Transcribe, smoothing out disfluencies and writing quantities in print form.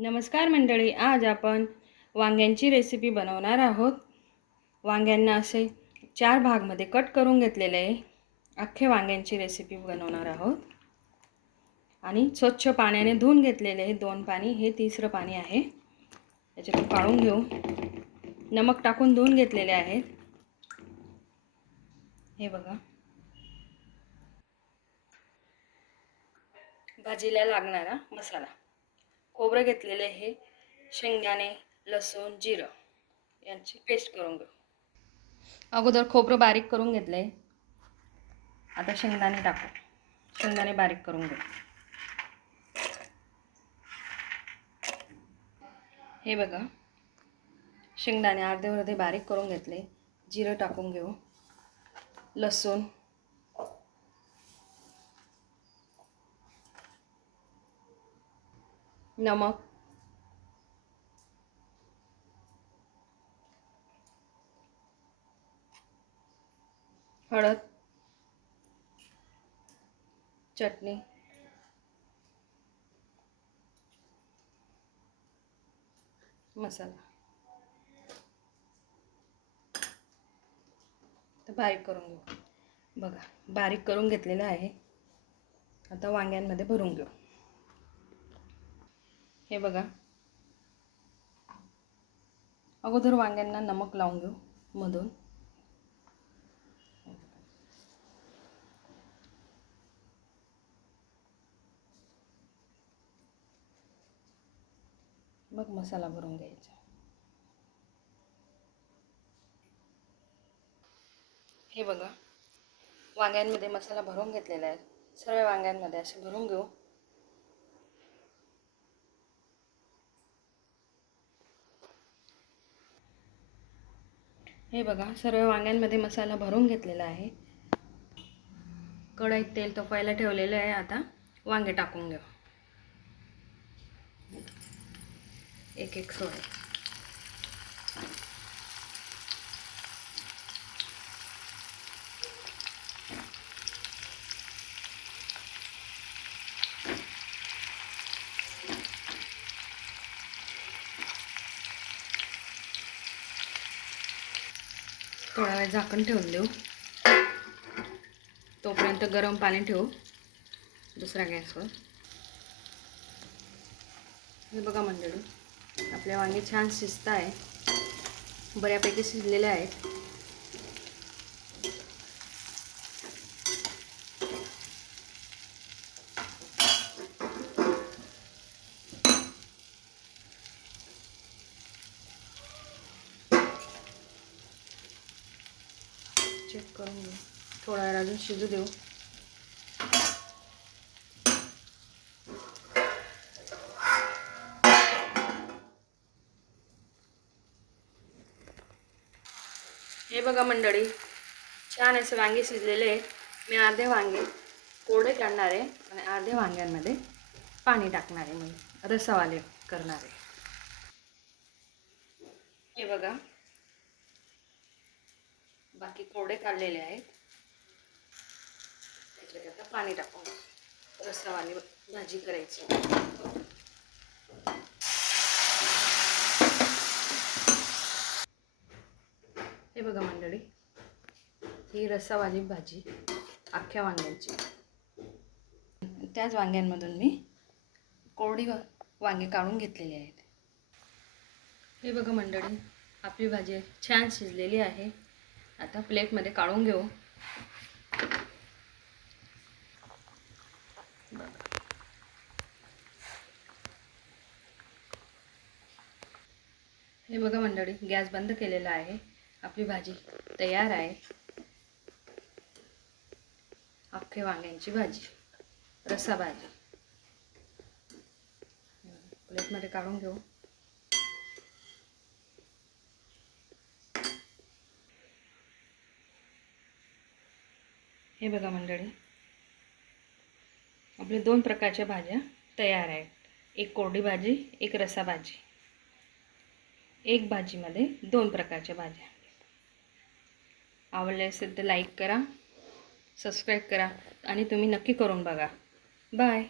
नमस्कार मंडळी, आज आपण वांग्यांची रेसिपी बनवणार आहोत। वांग्यांना असे 4 भागमध्ये कट करून घेतलेले आहे। अख्खे वांग्यांची रेसिपी बनवणार आहोत आणि स्वच्छ पाण्याने धुवून घेतलेले आहे। 2 पाणी, हे तिसरं पाणी आहे। याच्यातून काढून घेऊ। नमक टाकून धुवून घेतलेले आहेत। हे बघा, भाजीला लागणारा मसाला, खोबरं घेतलेले आहे, शेंगदाणे, लसूण, जिरं यांची पेस्ट करून घेऊ। अगोदर खोबरं बारीक करून घेतले, आता शेंगदाणे टाकू। शेंगदाणे बारीक करून घेऊ। हे बघा, शेंगदाणे अर्धे बारीक करून घेतले। जिरं टाकून घेऊ, लसूण, नमक, हळद, चटणी, मसाला तर बारीक करून घेऊ। बघा, बारीक करून घेतलेलं आहे। आता वांग्यांमध्ये भरून घेऊ। हे बघा, अगोदर वांग्यांना नमक लावून घेऊ मधून। मग मसाला भरून घ्यायचा। हे बघा, वांग्यांमध्ये मसाला भरून घेतलेला आहे। सर्व वांग्यांमध्ये असे भरून घेऊ। हे बघा, सर्व वांग्यांमध्ये मसाला भरून घेतलेला आहे। कढईत तेल तापायला ठेवलेले आहे। आता वांगे टाकून घेऊ, एक एक सोडे। थोडा वेळ झाकण ठेवून देऊ, तोपर्यंत गरम पाणी ठेवू दुसऱ्या गॅसवर। हे बघा मंडळी, आपले वांगे छान शिजत आहे, बऱ्यापैकी शिजलेले आहेत। चेक करून घेऊ, थोडा वेळ अजून शिजू देऊ। हे बघा मंडळी, छान असे वांगे शिजलेले आहेत। मी अर्धे वांगे कोरडे काढणार आहे आणि अर्धे वांग्यांमध्ये पाणी टाकणार आहे, म्हणजे रसावाले करणार आहे। हे बघा, बाकी कोरडे काढलेले आहेत। त्याच्यात आता पाणी टाकून रसावाली भाजी करायची। हे बघा मंडळी, ही रस्सावाली भाजी अख्ख्या वांग्यांची। त्याच वांग्यांमधून मी कोरडी वांगे काढून घेतलेली आहेत। हे बघा मंडळी, आपली भाजी छान शिजलेली आहे। आता प्लेटमध्ये काढून घेऊ। हे बघा मंडळी, गॅस बंद केलेला आहे। आपली भाजी तयार आहे। अख्खे वांग्यांची भाजी, रस्सा भाजी। प्लेटमध्ये काढून घेऊ। हे बघा मंडळी, आपले 2 प्रकारच्या भाज्या तयार आहेत। एक कोरडी भाजी, एक रस्सा भाजी। एक भाजीमध्ये 2 प्रकारच्या भाज्या। आवडले असेल तर लाईक करा, सबस्क्राईब करा आणि तुम्ही नक्की करून बघा। बाय।